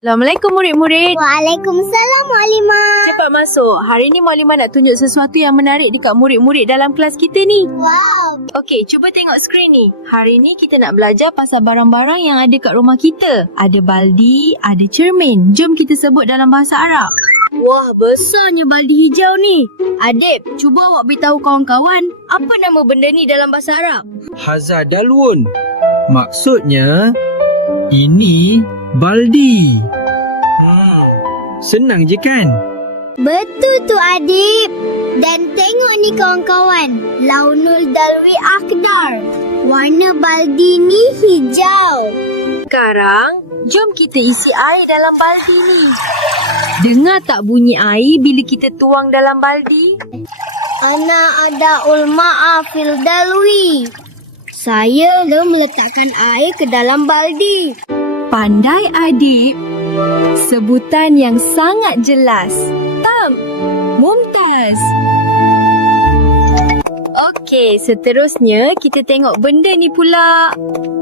Assalamualaikum murid-murid. Waalaikumsalam Muallimah. Cepat masuk. Hari ni Muallimah nak tunjuk sesuatu yang menarik dekat murid-murid dalam kelas kita ni. Wow. Okey, cuba tengok skrin ni. Hari ni kita nak belajar pasal barang-barang yang ada kat rumah kita. Ada baldi, ada cermin. Jom kita sebut dalam bahasa Arab. Wah, besarnya baldi hijau ni. Adib, cuba awak beritahu kawan-kawan, apa nama benda ni dalam bahasa Arab? Hadza dalwun. Maksudnya, ini baldi. Senang je kan? Betul tu Adib. Dan tengok ni kawan-kawan. Launul dalwi akdar. Warna baldi ni hijau. Sekarang, jom kita isi air dalam baldi ni. Dengar tak bunyi air bila kita tuang dalam baldi? Ana ada ulma'a fil dalwi. Saya meletakkan air ke dalam baldi. Pandai Adib. Sebutan yang sangat jelas. Tam. Mumtaz. Okey, seterusnya kita tengok benda ni pula.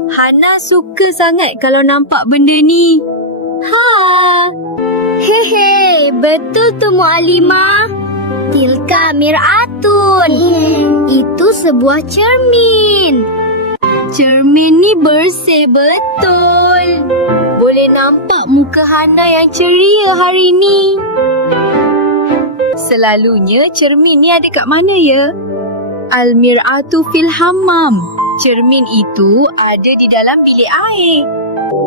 Hana suka sangat kalau nampak benda ni. Ha. Hehe, betul tu Muallimah. Tilka mir'atun. Itu sebuah cermin. Cermin ni bersih betul. Boleh nampak muka Hana yang ceria hari ni. Selalunya cermin ni ada kat mana ya? Al-mir'atu fil hammam. Cermin itu ada di dalam bilik air.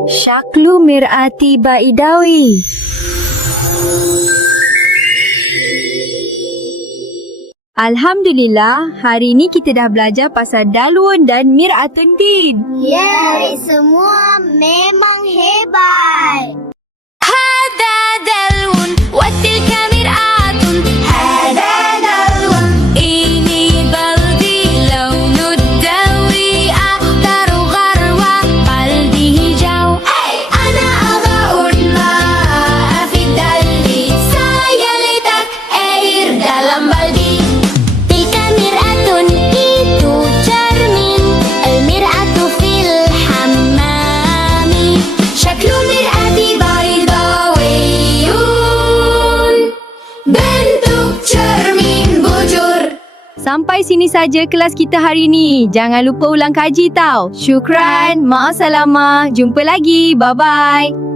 Syaklu mir'ati baidawi. Alhamdulillah, hari ni kita dah belajar pasal dalwun dan mir'atun din. Yeay, semua memang hebat. هذا دلو وتلك مرآة هذا دلو إني بلدي لون الدوي أخضر غروة بلدي هجو أنا أضع الماء في الدلو سيلتك air dalam baldi تلك مرآة itu cermin المرآة في الحمام شكل مرآة bentuk cermin bujur. Sampai sini saja kelas kita hari ni. Jangan lupa ulang kaji tau. Syukran, ma'assalamah. Jumpa lagi. Bye-bye.